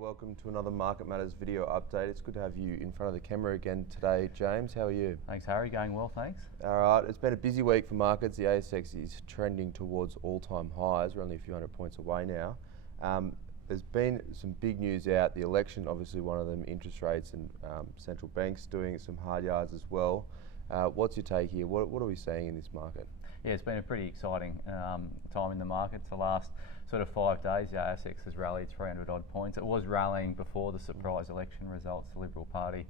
Welcome to another Market Matters video update. It's good to have you in front of the camera again today, James. How are you? Thanks, Harry. Going well, thanks. All right, it's been a busy week for markets. The ASX is trending towards all-time highs. We're only a few hundred points away now. There's been some big news out. The election, obviously one of them, interest rates and central banks doing some hard yards as well. What's your take here? What are we seeing in this market? Yeah, it's been a pretty exciting time in the markets. The last sort of 5 days, the ASX has rallied 300 odd points. It was rallying before the surprise election results, the Liberal Party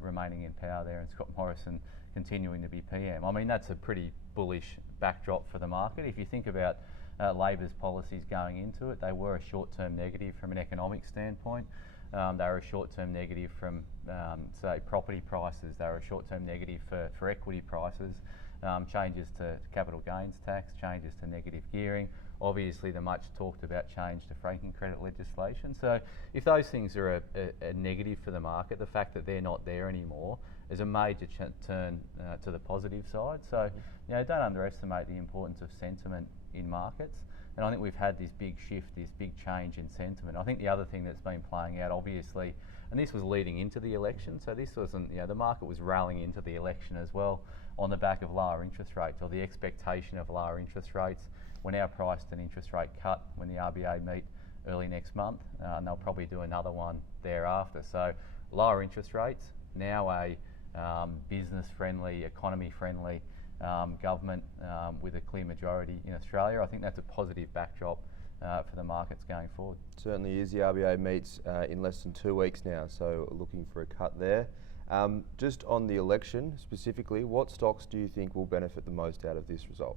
remaining in power there, and Scott Morrison continuing to be PM. I mean, that's a pretty bullish backdrop for the market. If you think about Labor's policies going into it, they were a short-term negative from an economic standpoint. They were a short-term negative from, say, property prices. They were a short-term negative for equity prices. Changes to capital gains tax, changes to negative gearing, obviously the much talked about change to franking credit legislation. So if those things are a negative for the market, the fact that they're not there anymore is a major turn to the positive side. So don't underestimate the importance of sentiment in markets. And I think we've had this big shift, this big change in sentiment. I think the other thing that's been playing out, obviously, and this was leading into the election, so this wasn't, the market was rallying into the election as well on the back of lower interest rates, or the expectation of lower interest rates. We're now priced an interest rate cut when the RBA meet early next month, and they'll probably do another one thereafter. So lower interest rates, now a business-friendly, economy-friendly government with a clear majority in Australia. I think that's a positive backdrop for the markets going forward. Certainly is. The RBA meets in less than 2 weeks now, so looking for a cut there. Just on the election specifically, what stocks do you think will benefit the most out of this result?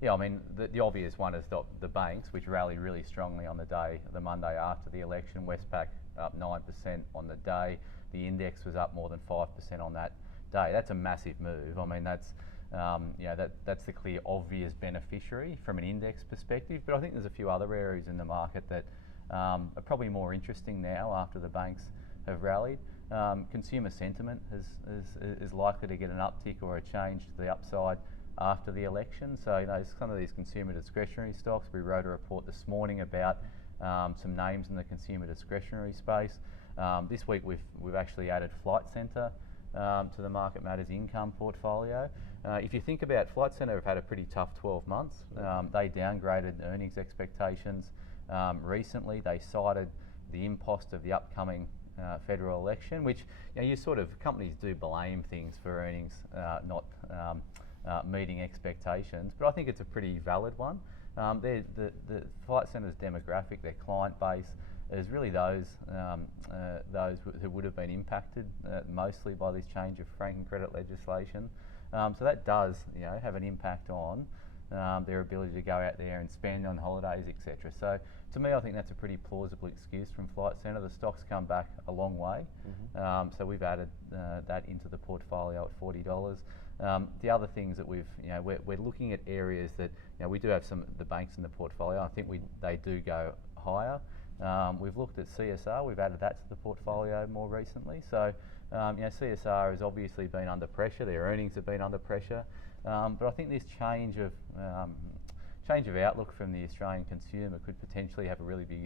Yeah, I mean, the obvious one is the banks, which rallied really strongly on the Monday after the election. Westpac up 9% on the day. The index was up more than 5% on that day. That's a massive move. I mean, that's the clear obvious beneficiary from an index perspective. But I think there's a few other areas in the market that are probably more interesting now after the banks have rallied. Consumer sentiment is likely to get an uptick or a change to the upside after the election. So some of these consumer discretionary stocks, we wrote a report this morning about some names in the consumer discretionary space. This week we've actually added Flight Centre to the Market Matters income portfolio. If you think about Flight Centre, have had a pretty tough 12 months. They downgraded earnings expectations recently. They cited the impost of the upcoming federal election, which companies do blame things for earnings not meeting expectations, but I think it's a pretty valid one. The Flight Centre's demographic, their client base, is really those who would have been impacted mostly by this change of franking credit legislation. So that does have an impact on their ability to go out there and spend on holidays, etc. So to me, I think that's a pretty plausible excuse from Flight Centre. The stock's come back a long way, so we've added that into the portfolio at $40. The other things that we're looking at areas that we do have the banks in the portfolio. I think they do go higher. We've looked at CSR. We've added that to the portfolio more recently. So CSR has obviously been under pressure. Their earnings have been under pressure, but I think this change of outlook from the Australian consumer could potentially have a really big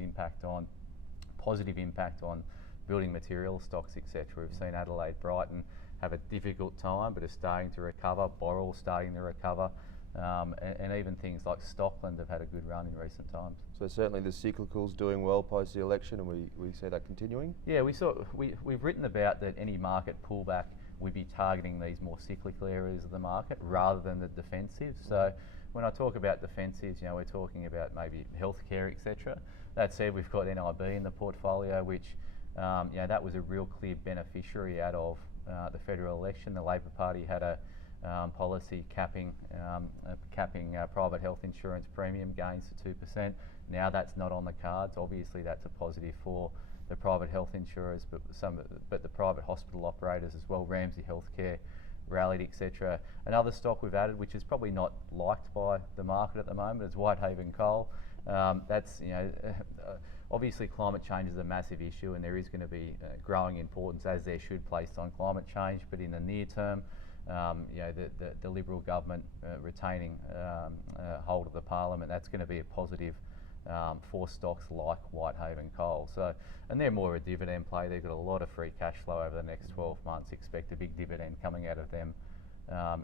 positive impact on building material stocks, etc. We've seen Adelaide Brighton have a difficult time, but are starting to recover. Boral starting to recover. And even things like Stockland have had a good run in recent times. So certainly the cyclicals doing well post the election, and we see that continuing? Yeah, we've written about that any market pullback, we'd be targeting these more cyclical areas of the market rather than the defensive. So when I talk about defensives, we're talking about maybe healthcare, etc. That said, we've got NIB in the portfolio, which that was a real clear beneficiary out of the federal election. The Labor Party had a policy capping private health insurance premium gains to 2%. Now that's not on the cards. Obviously, that's a positive for the private health insurers, but the private hospital operators as well. Ramsay Health Care rallied, etc. Another stock we've added, which is probably not liked by the market at the moment, is Whitehaven Coal. That's obviously climate change is a massive issue, and there is going to be growing importance, as there should, placed on climate change. But in the near term, the Liberal government retaining hold of the Parliament, that's going to be a positive for stocks like Whitehaven Coal. So, and they're more a dividend play. They've got a lot of free cash flow over the next 12 months. Expect a big dividend coming out of them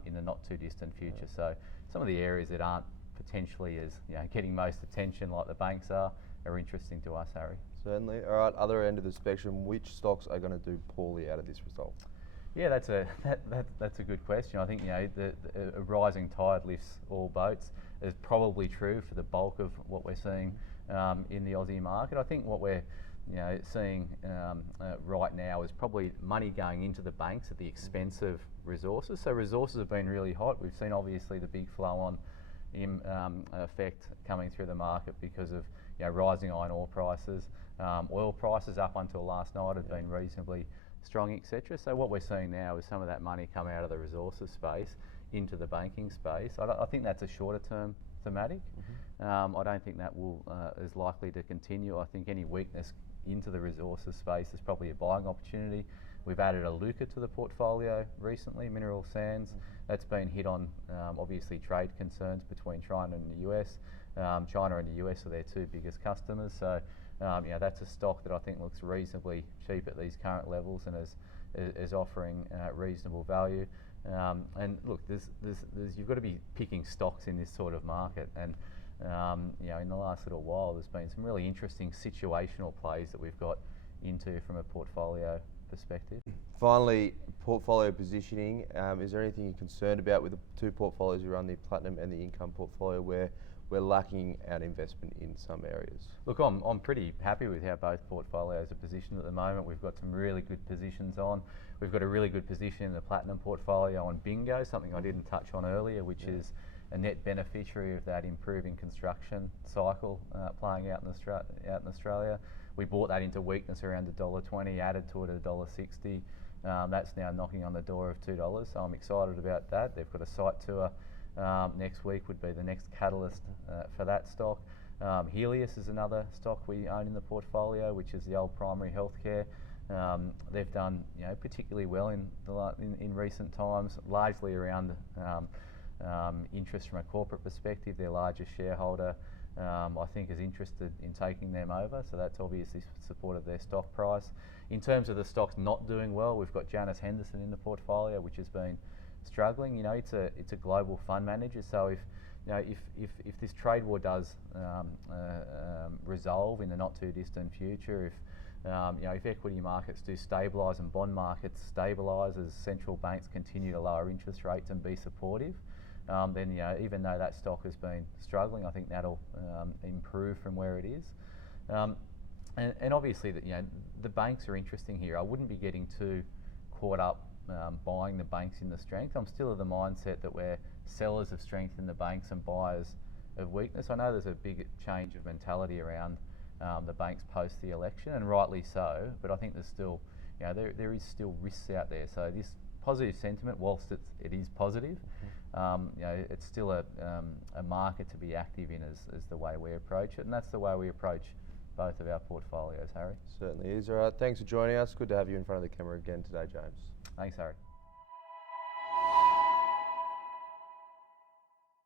in the not too distant future. So some of the areas that aren't potentially as getting most attention like the banks are interesting to us, Harry. Certainly. All right, other end of the spectrum, which stocks are going to do poorly out of this result? Yeah, that's a good question. I think the a rising tide lifts all boats is probably true for the bulk of what we're seeing in the Aussie market. I think what we're seeing right now is probably money going into the banks at the expense of resources. So resources have been really hot. We've seen obviously the big flow on effect coming through the market because of rising iron ore prices. Oil prices up until last night have been reasonably strong, etc. So what we're seeing now is some of that money come out of the resources space into the banking space. I think that's a shorter term thematic. I don't think that is likely to continue. I think any weakness into the resources space is probably a buying opportunity. We've added Iluka to the portfolio recently, mineral sands. That's been hit on obviously trade concerns between China and the US. China and the US are their two biggest customers. So that's a stock that I think looks reasonably cheap at these current levels and is offering reasonable value. And look, you've got to be picking stocks in this sort of market. And in the last little while, there's been some really interesting situational plays that we've got into from a portfolio perspective. Finally, portfolio positioning. Is there anything you're concerned about with the two portfolios you run, the platinum and the income portfolio, where we're lacking our investment in some areas? Look, I'm pretty happy with how both portfolios are positioned at the moment. We've got some really good positions on. We've got a really good position in the platinum portfolio on Bingo, something I didn't touch on earlier, which is a net beneficiary of that improving construction cycle playing out in Australia. We bought that into weakness around $1.20, added to it at $1.60. That's now knocking on the door of $2, so I'm excited about that. They've got a site tour next week, would be the next catalyst for that stock. Helios is another stock we own in the portfolio, which is the old primary healthcare. They've done particularly well in recent times, largely around interest from a corporate perspective. Their largest shareholder, I think, is interested in taking them over, so that's obviously supported their stock price. In terms of the stocks not doing well, we've got Janus Henderson in the portfolio, which has been struggling. It's a global fund manager, so if this trade war does resolve in the not too distant future, if equity markets do stabilise and bond markets stabilise as central banks continue to lower interest rates and be supportive, then even though that stock has been struggling, I think that'll improve from where it is. And obviously the banks are interesting here. I wouldn't be getting too caught up buying the banks in the strength. I'm still of the mindset that we're sellers of strength in the banks and buyers of weakness. I know there's a big change of mentality around the banks post the election, and rightly so, but I think there's still, there is still risks out there. So this positive sentiment, whilst it is positive, it's still a market to be active in as the way we approach it, and that's the way we approach both of our portfolios, Harry. Certainly is. All right, thanks for joining us. Good to have you in front of the camera again today, James. Thanks, Harry.